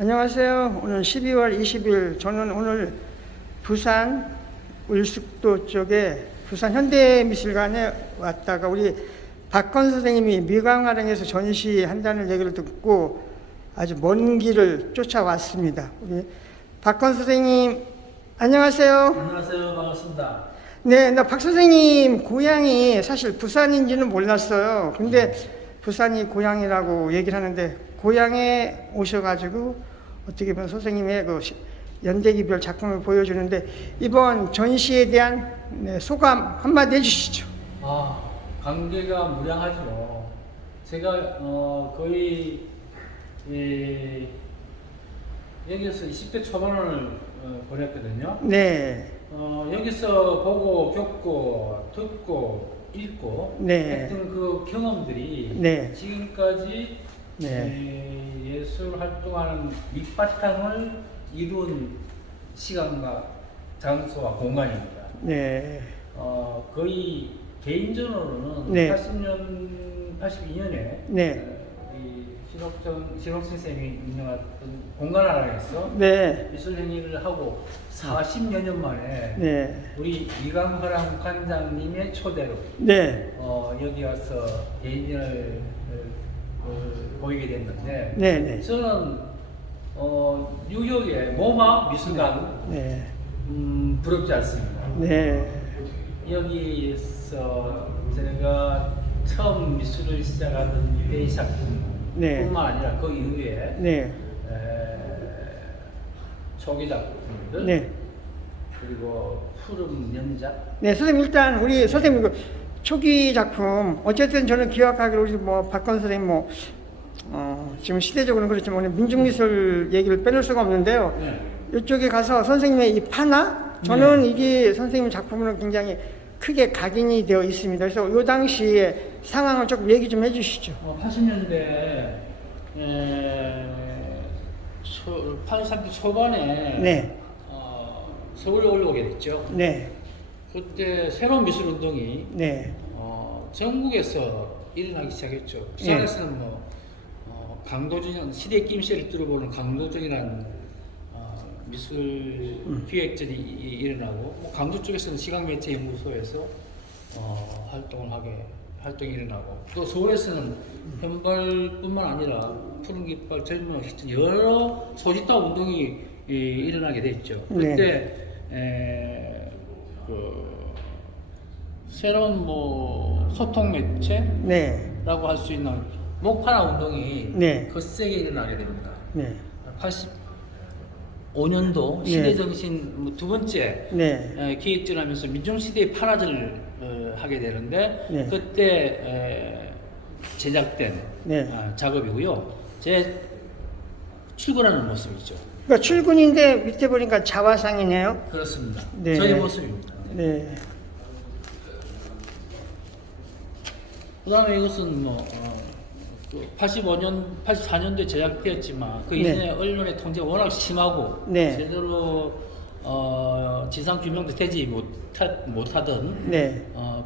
안녕하세요. 오늘 12월 20일 저는 오늘 부산 울숙도 쪽에 부산 현대미술관에 왔다가 우리 박건 선생님이 미광화령에서 전시한다는 얘기를 듣고 아주 먼 길을 쫓아왔습니다. 우리 박건 선생님 안녕하세요. 안녕하세요. 반갑습니다. 네, 나 박 선생님 고향이 사실 부산인지는 몰랐어요. 근데 부산이 고향이라고 얘기를 하는데 고향에 오셔가지고 어떻게 보면 선생님의 그 연대기별 작품을 보여주는데 이번 전시에 대한 소감 한마디 해주시죠. 관계가 무량하죠. 제가 거의 여기서 20대 초반을 보냈거든요. 네. 여기서 보고 겪고 듣고 읽고 네. 했던 그 경험들이 네. 지금까지 예술 활동하는 밑바탕을 이룬 시간과 장소와 공간입니다. 네. 거의 개인전으로는 네. 82년에 네. 이 신옥진 쌤이 운영했던 공간화랑에서 네. 미술 행위를 하고 40여 년 만에 네. 우리 이강화랑 관장님의 초대로 네. 여기 와서 개인전을 보이게 됐는데 네. 네. 저는 뉴욕의 모마 미술관 네. 부럽지 않습니다. 네. 여기서 제가 처음 미술을 시작하던 때의 작품뿐만 네. 아니라 그 이후에 네. 초기 작품들 네. 그리고 푸른 연작. 네, 선생님 일단 우리 선생님 그 초기 작품 어쨌든 저는 기억하기로 우리 뭐 박건 선생님 지금 시대적으로는 그렇지만 오늘 민중미술 얘기를 빼놓을 수가 없는데요. 네. 이쪽에 가서 선생님의 이 파나 저는 이게 선생님 작품으로 굉장히 크게 각인이 되어 있습니다. 그래서 이 당시의 상황을 조금 얘기 좀 해주시죠. 80년대 80년대 초반에 네. 서울에 올라오게 됐죠. 네. 그때 새로운 미술 운동이 네. 전국에서 일어나기 시작했죠. 부산에서는 강도전 시대 낌새를 뚫어보는 강도전이라는 미술 기획전이 일어나고 강주 쪽에서는 시각매체연구소에서 활동이 일어나고 또 서울에서는 현발뿐만 아니라 푸른 깃발 젊은 시청 여러 소집단 운동이 일어나게 됐죠. 그때 새로운 소통 매체라고 할 수 있는 목파나 운동이 거세게 일어나게 됩니다. 85년도 시대정신 두 번째 기획전하면서 민중시대의 파라전을 하게 되는데 그때 제작된 작업이고요. 제 출근하는 모습이죠. 그러니까 출근인데 밑에 보니까 자화상이네요. 그렇습니다. 네. 저희 모습입니다. 네. 그 다음에 이것은 84년도에 제작되었지만 그 이전에 언론의 통제가 워낙 심하고 제대로 진상 규명도 되지 못하던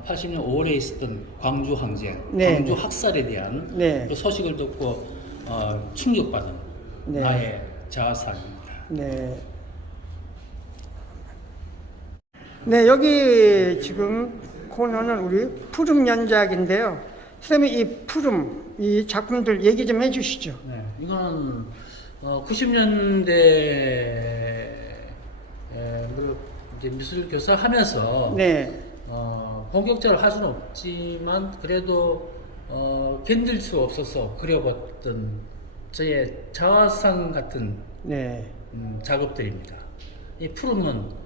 80년 5월에 있었던 광주 항쟁, 광주 학살에 대한 그 소식을 듣고 충격받은 나의 자아상입니다. 네, 여기 지금 코너는 우리 푸름 연작인데요. 선생님 이 푸름, 이 작품들 얘기 좀 해주시죠. 네, 이거는 90년대 이제 미술 교사하면서 본격적으로 할 수는 없지만 그래도 견딜 수 없어서 그려봤던 저의 자화상 같은 작업들입니다. 이 푸름은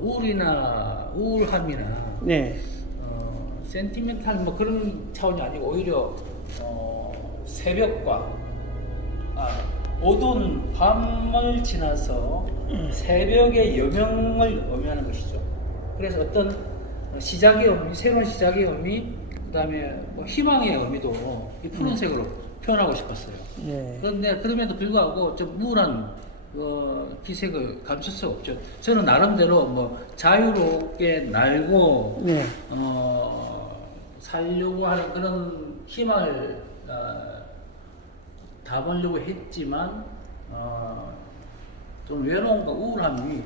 우울함이나 센티멘탈 그런 차원이 아니고 오히려 새벽과 어두운 밤을 지나서 새벽의 여명을 의미하는 것이죠. 그래서 어떤 시작의 의미, 새로운 시작의 의미, 그 다음에 희망의 의미도 이 푸른색으로 표현하고 싶었어요. 그런데 그럼에도 불구하고 좀 우울한 기색을 감출 수 없죠. 저는 나름대로 자유롭게 날고 살려고 하는 그런 희망을 담으려고 했지만 좀 외로움과 우울함이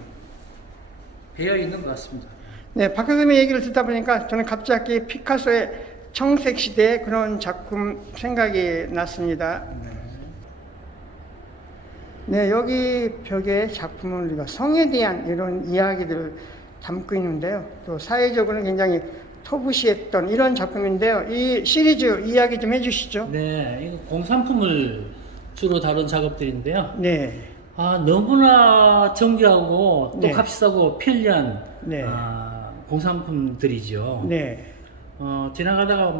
배어 있는 것 같습니다. 네, 박 교수님의 얘기를 듣다 보니까 저는 갑자기 피카소의 청색시대 그런 작품 생각이 났습니다. 네, 여기 벽에 작품은 우리가 성에 대한 이런 이야기들을 담고 있는데요. 또 사회적으로는 굉장히 터부시했던 이런 작품인데요. 이 시리즈 이야기 좀 해주시죠. 네, 이거 공산품을 주로 다룬 작업들인데요. 네, 너무나 정교하고 또 네. 값비싸고 편리한 네. 공산품들이죠. 네, 지나가다가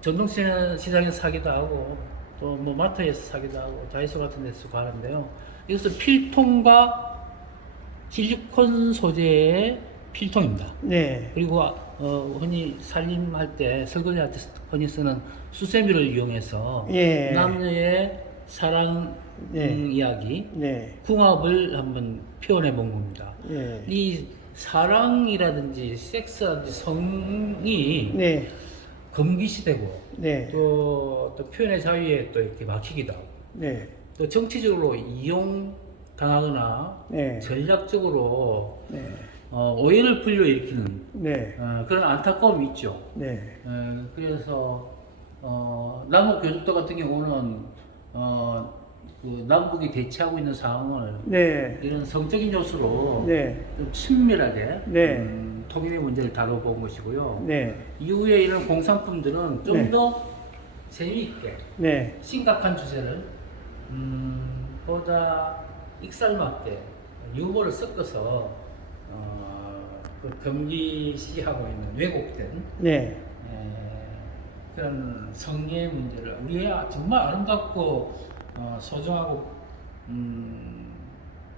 전통시장에서 사기도 하고 또 뭐 마트에서 사기도 하고 다이소 같은 데서 가는데요. 이것은 필통과 실리콘 소재의 필통입니다. 네, 그리고 흔히 살림할 때 설거지할 때 흔히 쓰는 수세미를 이용해서 예. 남녀의 사랑 예. 이야기, 네, 궁합을 한번 표현해 본 겁니다. 예. 이 사랑이라든지 섹스라든지 성이 네, 금기시되고 네, 또 표현의 자유에 또 이렇게 막히기도 하고 네, 또 정치적으로 이용당하거나 네, 전략적으로 네, 오해를 불러일으키는 네, 그런 안타까움이 있죠. 네, 그래서 남북 교섭도 같은 경우는 그 남북이 대치하고 있는 상황을 네, 이런 성적인 요소로 네, 좀 친밀하게 네. 통일의 문제를 다뤄본 것이고요. 네, 이후에 이런 공산품들은 좀 네. 더 재미있게 네, 심각한 주제를 보다 익살맞게 유머를 섞어서 그 금기시하고 있는 왜곡된 네, 그런 성의 문제를 우리의 정말 아름답고 소중하고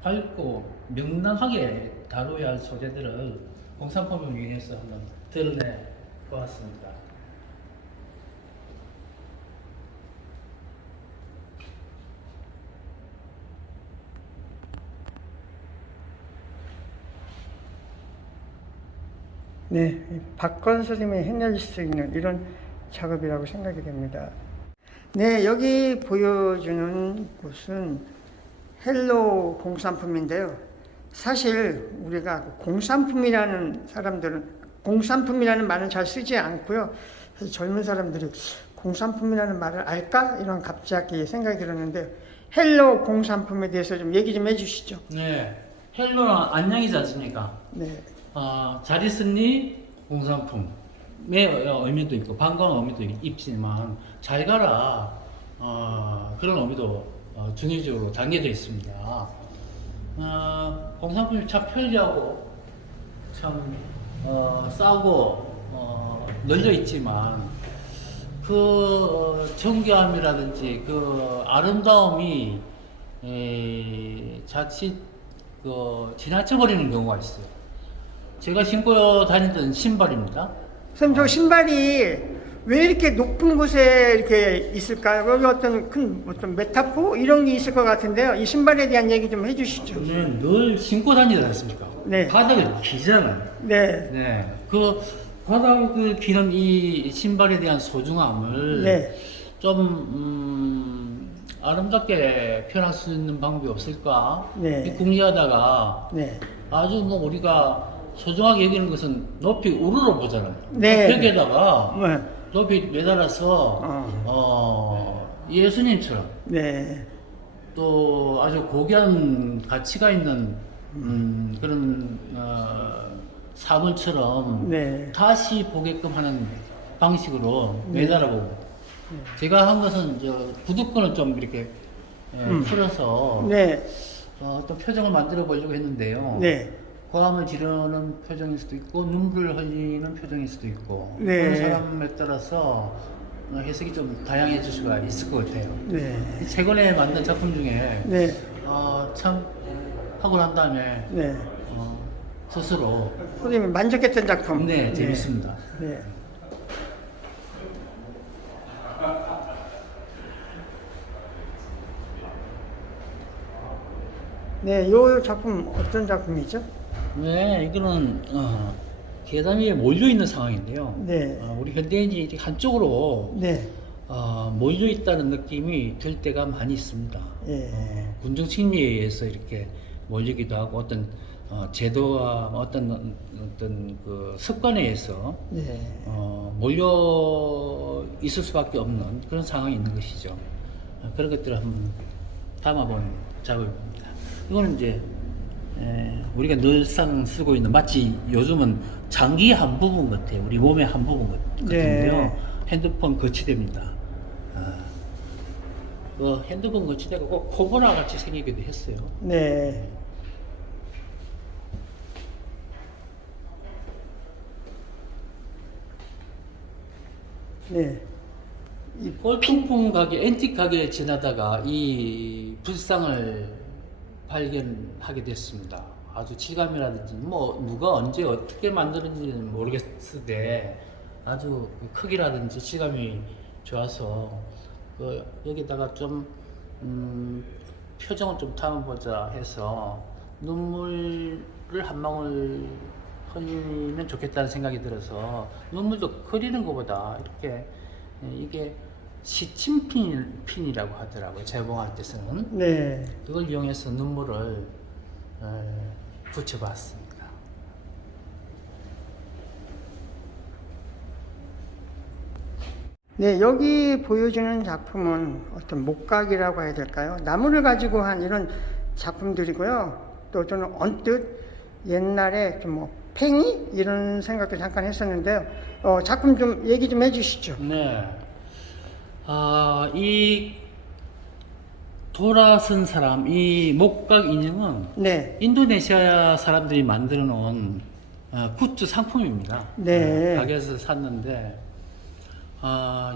밝고 명랑하게 다뤄야 할 소재들을 공산품을 이용해서 한번 드러내 보았습니다. 네, 박건 선생님이 해낼 수 있는 이런 작업이라고 생각이 됩니다. 네, 여기 보여주는 곳은 헬로 공산품인데요. 사실 우리가 공산품이라는 사람들은 공산품이라는 말은 잘 쓰지 않고요. 사실 젊은 사람들이 공산품이라는 말을 알까? 이런 갑자기 생각이 들었는데 헬로 공산품에 대해서 좀 얘기 좀 해주시죠. 네, 헬로는 안녕이지 않습니까? 네, 잘 있으니 공산품의 의미도 있고 반가운 의미도 있지만 잘 가라 그런 의미도 중의적으로 담겨져 있습니다. 공산품이 참 편리하고 참 싸고 널려 있지만 그 정교함이라든지 그 아름다움이 자칫 지나쳐 버리는 경우가 있어요. 제가 신고 다니던 신발입니다. 선생님, 저 신발이 왜 이렇게 높은 곳에 이렇게 있을까요? 여기 어떤 메타포 이런 게 있을 것 같은데요. 이 신발에 대한 얘기 좀 해주시죠. 저는 늘 신고 다니지 않습니까? 네. 바닥을 기잖아요. 네, 네. 그 바닥을 기는 이 신발에 대한 소중함을 네, 좀 아름답게 표현할 수 있는 방법이 없을까? 네. 궁리하다가 네, 아주 뭐 우리가 소중하게 여기는 것은 높이 우러러 보잖아요. 네. 벽에다가 네, 높이 매달아서 예수님처럼 네, 또 아주 고귀한 가치가 있는 그런 사물처럼 네, 다시 보게끔 하는 방식으로 네. 매달아보고 제가 한 것은 구두끈을 좀 이렇게 풀어서 네, 또 표정을 만들어 보려고 했는데요. 네, 고함을 지르는 표정일 수도 있고 눈물을 흘리는 표정일 수도 있고 네. 어느 사람에 따라서 해석이 좀 다양해질 수가 있을 것 같아요. 네, 최근에 만든 작품 중에 네, 참 하고 난 다음에 네. 스스로 선생님 만족했던 작품. 네 재밌습니다. 네. 네, 이 작품 어떤 작품이죠? 네, 이거는 계단 위에 몰려 있는 상황인데요. 네. 우리 현대인이 이렇게 한쪽으로 네, 몰려 있다는 느낌이 들 때가 많이 있습니다. 예. 군중 심리에 의해서 이렇게 몰리기도 하고 어떤 제도와 어떤 그 습관에 의해서 네. 몰려 있을 수밖에 없는 그런 상황이 있는 것이죠. 그런 것들을 한번 담아본 작업입니다. 이거는 이제 우리가 늘상 쓰고 있는, 마치 요즘은 장기의 한 부분 같아요. 우리 몸의 한 부분 같은데요. 네. 핸드폰 거치대입니다. 그 핸드폰 거치대가 꼭 코보라 같이 생기기도 했어요. 네. 네. 이 골품품 가게, 앤틱 가게에 지나다가 이 불상을 발견하게 됐습니다. 아주 질감이라든지 뭐 누가 언제 어떻게 만들었는지는 모르겠는데 아주 크기라든지 질감이 좋아서 여기다가 좀 표정을 좀 담아보자 해서 눈물을 한 방울 흘리면 좋겠다는 생각이 들어서, 눈물도 그리는 것보다 이렇게 이게 시침핀이라고 하더라고요. 재봉할 때서는. 네. 그걸 이용해서 눈물을 붙여봤습니다. 네, 여기 보여주는 작품은 어떤 목각이라고 해야 될까요? 나무를 가지고 한 이런 작품들이고요. 또 저는 언뜻 옛날에 좀 뭐 팽이 이런 생각도 잠깐 했었는데요. 작품 좀 얘기 좀 해주시죠. 네. 이 돌아선 사람, 이 목각 인형은 네, 인도네시아 사람들이 만들어 놓은 굿즈 상품입니다. 네. 가게에서 샀는데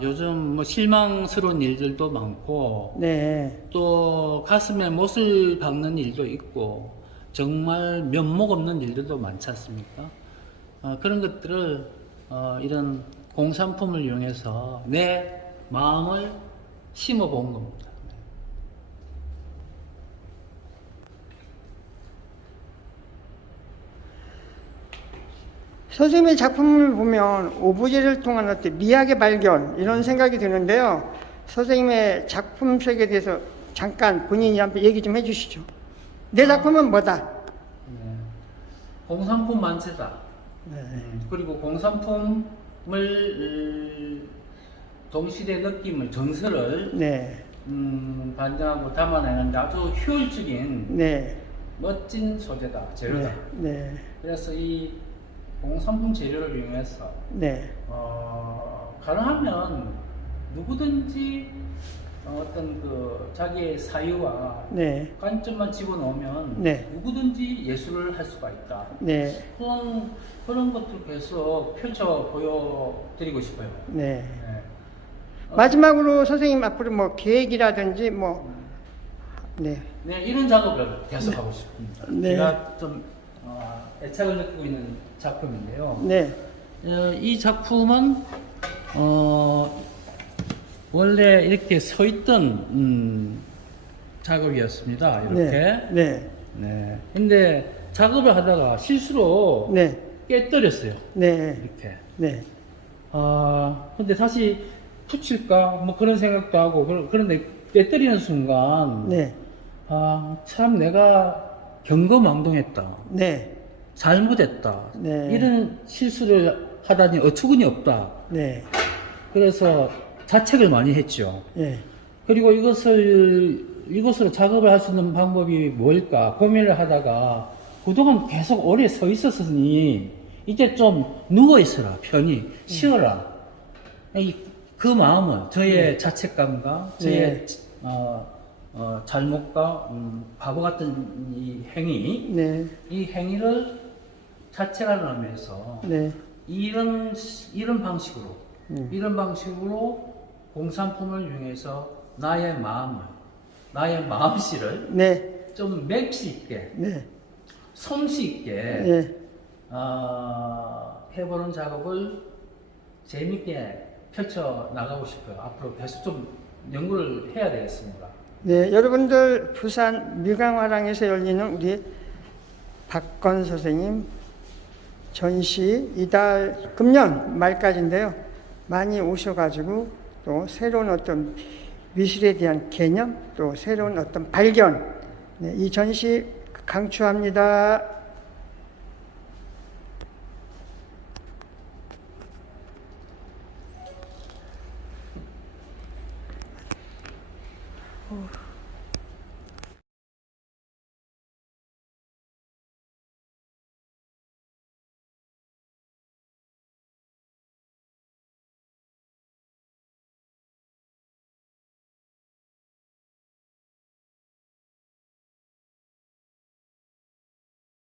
요즘 뭐 실망스러운 일들도 많고 네, 또 가슴에 못을 박는 일도 있고 정말 면목 없는 일들도 많지 않습니까? 그런 것들을 이런 공산품을 이용해서 내 마음을 심어 본 겁니다. 선생님의 작품을 보면 오브제를 통한 어떤 미학의 발견 이런 생각이 드는데요. 선생님의 작품 세계에 대해서 잠깐 본인이 한번 얘기 좀 해주시죠. 내 작품은 뭐다? 네. 공산품 만세다. 네. 그리고 공산품을 동시대 느낌을, 정서를 네, 반영하고 담아내는데 아주 효율적인 네, 멋진 소재다, 재료다. 네, 그래서 이 공산품 재료를 이용해서 네, 가능하면 누구든지 어떤 그 자기의 사유와 네, 관점만 집어넣으면 네. 누구든지 예술을 할 수가 있다. 네, 그런 것들 계속 펼쳐 보여드리고 싶어요. 네. 네. 마지막으로 선생님 앞으로 뭐 계획이라든지 뭐, 네, 네, 이런 작업을 계속 하고 싶습니다. 네. 제가 좀 애착을 느끼고 있는 작품인데요. 네, 이 작품은 원래 이렇게 서 있던 작업이었습니다. 이렇게. 네, 네, 네. 근데 작업을 하다가 실수로 네, 깨뜨렸어요. 네, 이렇게. 네, 근데 다시 붙일까? 뭐 그런 생각도 하고, 그런데 깨뜨리는 순간, 네, 참 내가 경거망동했다. 네, 잘못했다. 네. 이런 실수를 하다니 어처구니 없다. 네, 그래서 자책을 많이 했죠. 네, 그리고 이것으로 작업을 할 수 있는 방법이 뭘까 고민을 하다가 그동안 계속 오래 서 있었으니 이제 좀 누워 있어라, 편히 쉬어라. 그 마음을, 저의 자책감과 저의 잘못과 바보 같은 이 행위, 네, 이 행위를 자책하는 의미에서 네, 이런 방식으로 이런 방식으로 공산품을 이용해서 나의 마음을, 나의 마음씨를 네, 좀 맵시 있게, 네, 솜씨 있게 네, 해보는 작업을 재밌게 펼쳐 나가고 싶어요. 앞으로 계속 좀 연구를 해야 되겠습니다. 네, 여러분들 부산 밀강화랑에서 열리는 우리 박건 선생님 전시 이달 금년 말까지인데요. 많이 오셔가지고 또 새로운 어떤 미술에 대한 개념, 또 새로운 어떤 발견, 네, 이 전시 강추합니다. 어.